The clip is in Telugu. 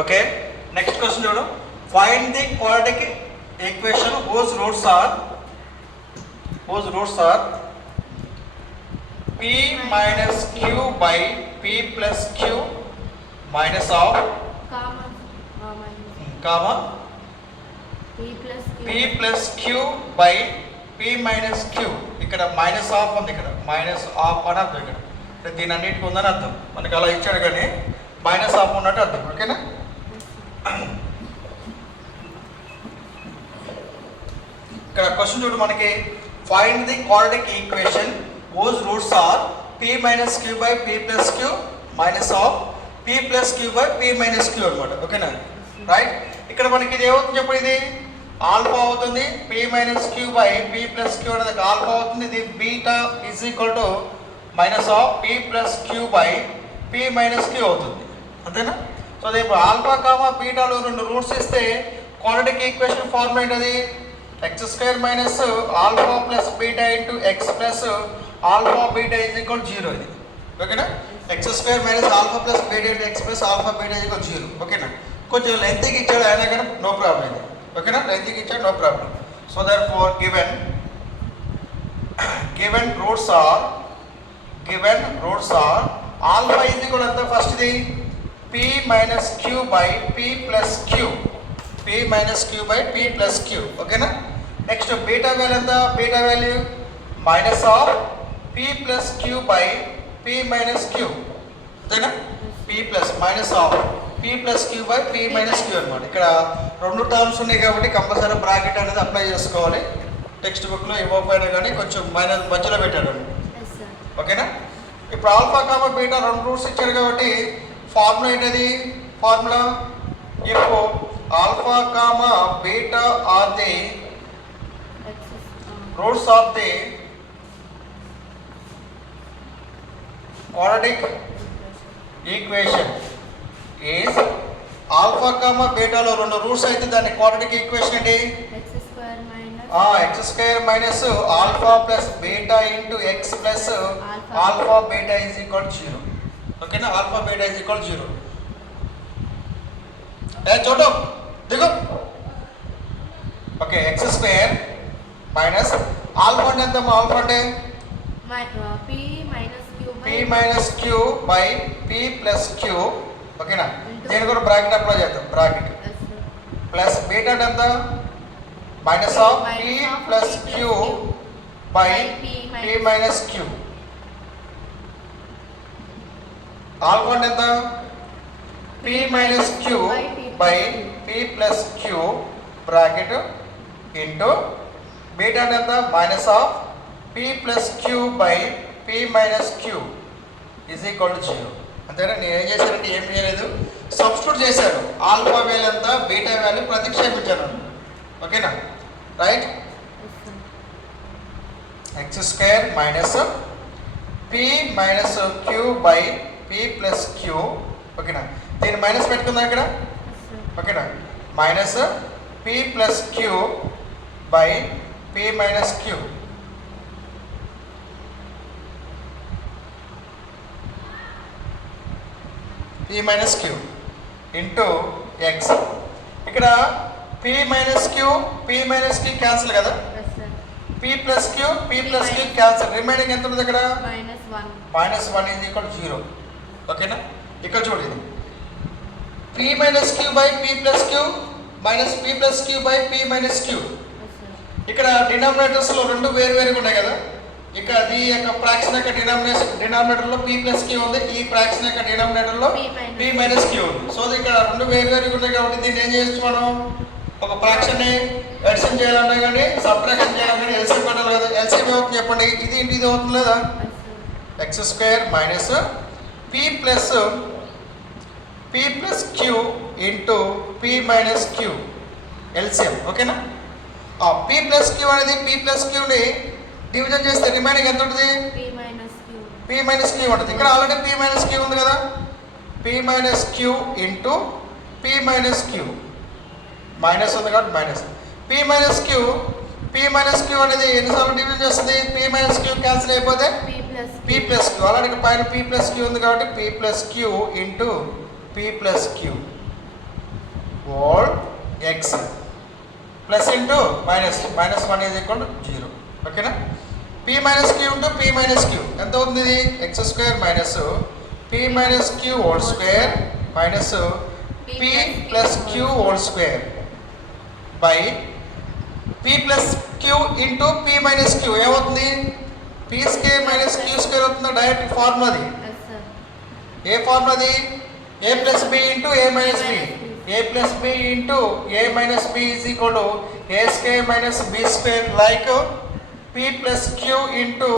ఓకే, నెక్స్ట్ క్వశ్చన్ చూడు. Find the quadratic equation whose roots are p minus q by p plus q minus of comma p plus q by p minus q. ఇక్కడ మైనస్ ఆఫ్ ఉంది, ఇక్కడ మైనస్ ఆఫ్ అని అర్థం. ఇక్కడ దీని అన్నిటికీ ఉందని అర్థం. మనకి అలా ఇచ్చాడు కానీ మైనస్ ఆఫ్ ఉన్నట్టు అర్థం. ఓకేనా? ఇక్కడ క్వశ్చన్ చూడు మనకి, find the quadratic equation whose roots are p minus q by p plus q minus of p plus q by p minus q అనమాట. ఓకేనా? రైట్. ఇక్కడ మనకి ఇది ఏమవుతుంది చెప్పు, ఇది ఆల్ఫా అవుతుంది. p minus q by p plus q అనేది ఆల్ఫా అవుతుంది. ఇది beta is equal to minus of p plus q by p minus q అవుతుంది. అంతేనా? సో అదే ఆల్ఫా కామా బీటాలో రెండు రూట్స్ ఇస్తే క్వాడ్రాటిక్ ఈక్వేషన్ ఫార్ములా ఏంటది? X square minus alpha plus beta into x plus alpha beta is equal 0 ఇది. ఓకేనా? X square minus alpha plus beta into x plus alpha beta is equal 0. ఓకేనా? కొంచెం లెంత్కి ఇచ్చాడు అయినా కానీ నో ప్రాబ్లం ఇది. ఓకేనా? లెంత్కి ఇచ్చాడు, no problem. So therefore given roots are alpha is equal ఎంత? ఫస్ట్ ఇది p minus q by p plus q, p minus q by p plus q. ఓకేనా? నెక్స్ట్ బీటా వాల్యూ ఎంత? Beta value minus of p plus q by p minus q. అంతేనా? p plus minus of p plus q by p minus q అనమాట. ఇక్కడ రెండు టర్మ్స్ ఉన్నాయి కాబట్టి కంపల్సరీ బ్రాకెట్ అనేది అప్లై చేసుకోవాలి. టెక్స్ట్ బుక్లో ఇవ్వకపోయినా కానీ కొంచెం మైనస్ మధ్యలో పెట్టాడు. ఓకేనా? ఇప్పుడు ఆల్ఫా కామా బీటా రెండు రూట్స్ ఇచ్చాడు కాబట్టి ఫార్ములా ఏంటది? Formula if alpha comma beta are the roots of the quadratic equation is alpha comma బీటాలో రెండు రూట్స్ అయితే దాన్ని క్వాడ్రాటిక్ ఈక్వేషన్ ఏంటి? X square minus alpha plus beta into x plus alpha beta is equal 0. ఓకేనా? Alpha beta is equal 0. చూడు దిగు. Okay, x square minus alpha అంటే ఎంత? ఆల్ఫా అంటే p minus q by p plus q. ఓకేనా? దీని కూడా బ్రాకెట్ అప్లై చేద్దాం. బ్రాకెట్ ప్లస్ బీటా అంటే ఎంత? Minus of p plus q by p minus q. Alpha అంటే ఎంత? p minus q by p plus q bracket into beta అంటే ఎంత? Minus of p plus q by p minus q is equal to 0. అంతేనా? నేను ఏం చేశానంటే ఏం చేయలేదు, సబ్స్టిట్యూట్ చేశాను. ఆల్ఫా వాల్యూ ఎంత, బీటా వాల్యూ ప్రతిక్షేపించాను. ఓకేనా? Right. X square minus p minus q by p plus q. ఓకేనా? దీన్ని మైనస్ పెట్టుకుందాం ఇక్కడ. ఓకేనా? Minus p plus q by p minus q. p minus q into x. ఇక్కడ p మైనస్ క్యూ క్యాన్సిల్ కదా, p plus q cancel. Remaining ఎంత ఉంది ఇక్కడ? -1 ఈజ్ ఈక్వల్ 0. ఓకేనా? ఇక్కడ చూడు, ఇది p minus q by p plus q minus p plus q by p minus q. ఇక్కడ డినామినేటర్స్లో రెండు వేరువేరుగా ఉన్నాయి కదా. ఇక్కడ ఈ యొక్క ఫ్రాక్షన్ యొక్క డినామినేటర్లో p ప్లస్ క్యూ ఉంది, ఈ ఫ్రాక్షన్ యొక్క డినామినేటర్లో p మైనస్ క్యూ ఉంది. సో ఇక్కడ రెండు వేరువేరుగా ఉన్నాయి కాబట్టి దీన్ని ఏం చేయొచ్చు మనం? ఒక ఫ్రాక్షన్ని ఎడిషన్ చేయాలన్నా కానీ సబ్ట్రాక్షన్ చేయాలన్నా కానీ ఎల్సిఎం పెట్టాలి కదా. ఎల్సిఎం ఏమవుతుంది చెప్పండి? ఇది ఇది అవుతుంది లేదా? X square minus p plus q into p minus q LCM. ఓకేనా? p ప్లస్ క్యూ అనేది p ప్లస్ క్యూని డివిజన్ చేస్తే రిమైనింగ్ ఎంత ఉంటుంది? p మైనస్ క్యూ ఉంటుంది. ఇక్కడ ఆల్రెడీ p మైనస్ క్యూ ఉంది కదా. p minus q into p minus q minus ఉంది కాబట్టి మైనస్ p మైనస్ క్యూ అనేది ఎన్నిసార్లు డివిజన్ చేస్తుంది? p మైనస్ క్యూ క్యాన్సిల్ అయిపోతే p ప్లస్ క్యూ. అలాగే పైన p ప్లస్ క్యూ ఉంది కాబట్టి p plus q into p plus q. Whole x plus into minus minus 1 is equal to 0. ఓకేనా? P minus q into p minus q ఎంత అవుతుంది? ఇది x square minus p minus q whole square minus p plus q whole square by p plus q into p minus q ఏమవుతుంది? P square minus q square అవుతుంది. డైరెక్ట్ ఫార్ములాది. ఏ ఫార్ములాది? A plus b into a minus b. A plus b into a minus b is equal to a square minus b square like p plus q into